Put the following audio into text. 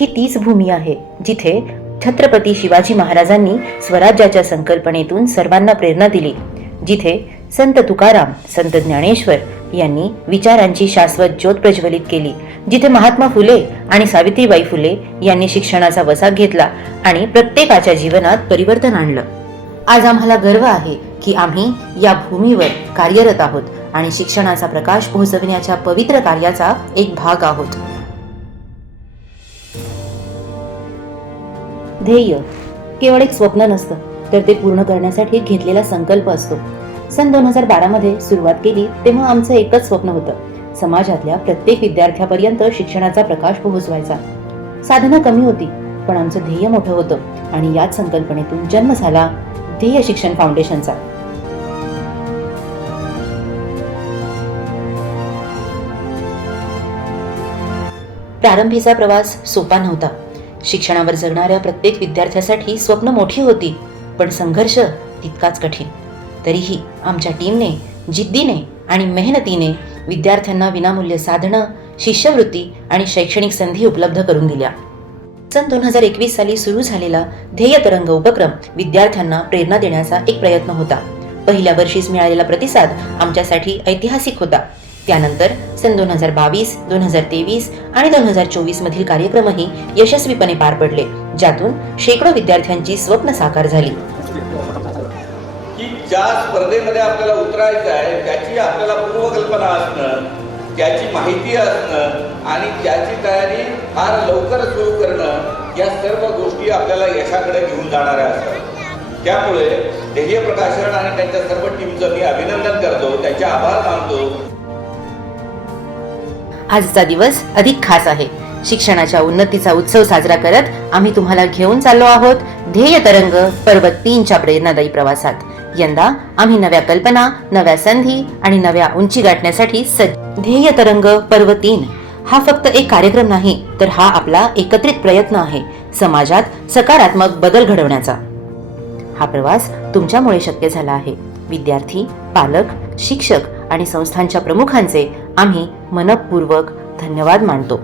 ही तीच भूमी आहे जिथे छत्रपती शिवाजी महाराजांनी स्वराज्याच्या संकल्पनेतून सर्वांना प्रेरणा दिली, जिथे संत तुकाराम, संत ज्ञानेश्वर यांनी विचारांची शाश्वत ज्योत प्रज्वलित केली, जिथे महात्मा फुले आणि सावित्रीबाई फुले यांनी शिक्षणाचा वसा घेतला आणि प्रत्येकाच्या जीवनात परिवर्तन आणलं. आज आम्हाला गर्व आहे की आम्ही या भूमीवर कार्यरत आहोत आणि शिक्षणाचा प्रकाश पोहोचविण्याच्या पवित्र कार्याचा एक भाग आहोत. ध्येय केवळ एक स्वप्न नसतं, तर ते पूर्ण करण्यासाठी घेतलेला संकल्प असतो. सन 2012 मध्ये सुरुवात केली तेव्हा आमचं एकच स्वप्न होतं, समाजातल्या प्रत्येक विद्यार्थ्यापर्यंत शिक्षणाचा प्रकाश पोहोचवायचा. साधनं कमी होती, पण आमचं ध्येय मोठं होतं आणि याच संकल्पनेतून जन्म झाला ध्येय शिक्षण फाउंडेशनचा. प्रारंभीचा प्रवास सोपा नव्हता. शिक्षणावर जगणाऱ्या प्रत्येक विद्यार्थ्यासाठी स्वप्न मोठी होती, पण संघर्ष तितकाच कठीण. तरीही आमच्या टीमने जिद्दीने आणि मेहनतीने विद्यार्थ्यांना विनामूल्य साधनं, शिष्यवृत्ती आणि शैक्षणिक संधी उपलब्ध करून दिल्या. सन 2021 साली सुरू झालेला ध्येय तरंग उपक्रम विद्यार्थ्यांना प्रेरणा देण्याचा एक प्रयत्न होता. पहिल्या वर्षीच मिळालेला प्रतिसाद आमच्यासाठी ऐतिहासिक होता. त्यानंतर सन 2022, 2023 आणि 2024 मधील कार्यक्रमही यशस्वीपणे पार पडले, ज्यातून शेकडो विद्यार्थ्यांची स्वप्न साकार झाली. की ज्या स्पर्धेमध्ये आपल्याला उतरायचं आहे त्याची आपल्याला पूर्वकल्पना असणं, त्याची माहिती असणं आणि त्याची तयारी फार लवकर सुरू करणं, या सर्व गोष्टी आपल्याला यशाकडे घेऊन जाणाऱ्या असतात. त्यामुळे ध्येय प्रकाशन आणि त्यांच्या सर्व टीमचं मी अभिनंदन करतो, त्यांचे आभार मानतो. आजचा दिवस अधिक खास आहे. शिक्षणाच्या उन्नतीचा उत्सव साजरा करत आम्ही तुम्हाला घेऊन चाललो आहोत ध्येय तरंग पर्व 3च्या प्रेरणादायी प्रवासात. यंदा आम्ही नव्या कल्पना, नव्या संधी आणि नव्या उंची गाठण्यासाठी सज्ज. ध्येय तरंग पर्व 3 हा फक्त एक कार्यक्रम नाही, तर हा आपला एकत्रित प्रयत्न आहे समाजात सकारात्मक बदल घडवण्याचा. हा प्रवास तुमच्यामुळे शक्य झाला आहे. विद्यार्थी, पालक, शिक्षक आणि संस्थांच्या प्रमुखांचे आम्ही मनपूर्वक धन्यवाद मानतो.